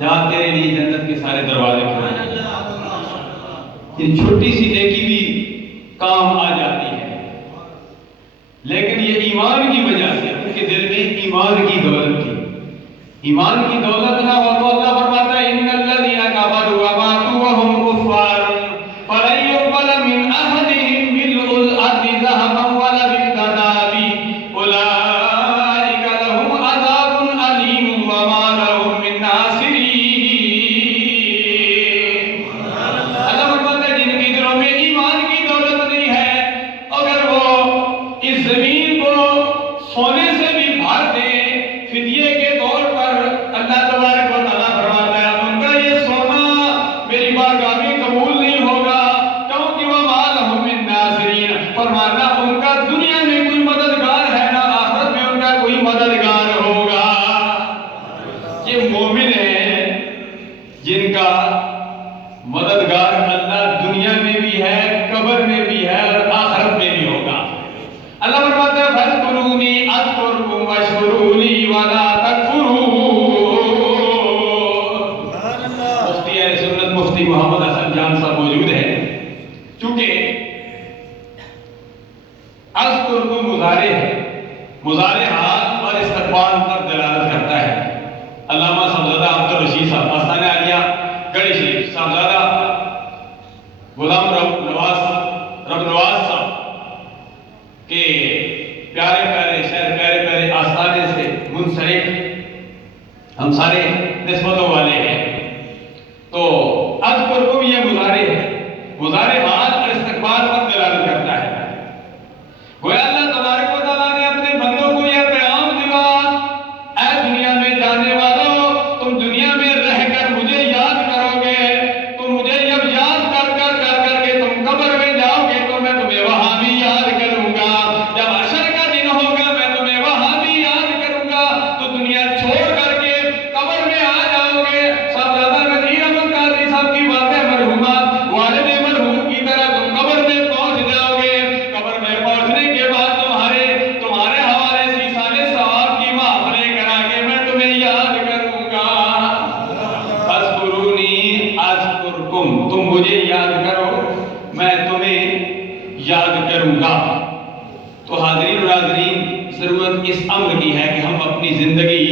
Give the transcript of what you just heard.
جہاں تیرے لیے جنت کے سارے دروازے کھلے ہیں۔ یہ چھوٹی سی نیکی بھی کام آ جاتی ہے، لیکن یہ ایمان کی وجہ سے، ان کے دل میں ایمان کی دولت تھی۔ ایمان کی دولت نہ ہو تو اللہ فرماتا ہے ان الذین کفروا وماتوا وهم کفار فلن يقبل من احدهم ملء الارض ذهبا ولا بالكذاب اولئک لهم عذاب علیم وما لهم من ناصرین۔ اللہ فرماتا ہے جن کے دلوں میں ایمان کی دولت نہیں ہے، اگر وہ اس زمین کو سونے سے بھی بھر دے فدیے کے طور پر، اللہ تبارک و تعالیٰ فرماتا ہے ان کا یہ سونا میری بارگاہ میں قبول نہیں ہوگا، کیونکہ وما لهم من ناصرین، فرمانا ان کا دنیا میں کوئی مددگار ہے نہ آخرت میں ان کا کوئی مددگار ہوگا۔ یہ مومن ہیں جن کا مددگار اللہ دنیا میں بھی ہے، قبر میں بھی ہے اور آخرت میں بھی ہوگا۔ اللہ فرماتا ہے فاذکرونی اذکرکم واشکرونی ولا تکفرون۔ مفتی اہل سنت مفتی محمد حسن جان صاحب موجود ہیں۔ چونکہ اذکرکم مضارع ہے، مضارع حال اور استقبال پر دلالت کرتا ہے۔ علامہ صاحبزادہ عبدالرشید صاحب آستانہ عالیہ گڑھی شریف، صاحبزادہ غلام رب نواز صاحب کے پیارے پیارے شہر، پیارے پیارے آستانے سے منسلک ہم سارے نسبتوں والے ہیں۔ تو اذکرکم یہ مضارع ہے، مضارع حال اور استقبال پر دلالت کرتا ہے۔ گویا اللہ تبارک و تعالیٰ نے اپنے بندوں کو یہ پیغام دیا، اے دنیا میں جانے والوں، تم دنیا میں رہ کر مجھے یاد کرو گے، تم مجھے جب یاد کر کے تم قبر میں جاؤ گے تو میں تمہیں وہاں بھی یاد کروں گا، جب حشر کا دن ہوگا میں تمہیں وہاں بھی یاد کروں گا، تو دنیا چھوڑ کر کے قبر میں آ جاؤ گے۔ صاحبزادہ نذیر احمد قادری صاحب کی باتیں مرحومہ والد مرحوم کی طرح تم قبر میں پہنچ جاؤ گے، قبر میں پہنچنے کے بعد تمہارے حوالے سیسان ثواب کی محفلیں کرا کے میں تمہیں یاد کروں گا۔ فاذکرونی اذکرکم، تم مجھے یاد کرو میں تمہیں یاد کروں گا۔ تو حاضرین و ناظرین، ضرورت اس امر کی ہے کہ ہم اپنی زندگی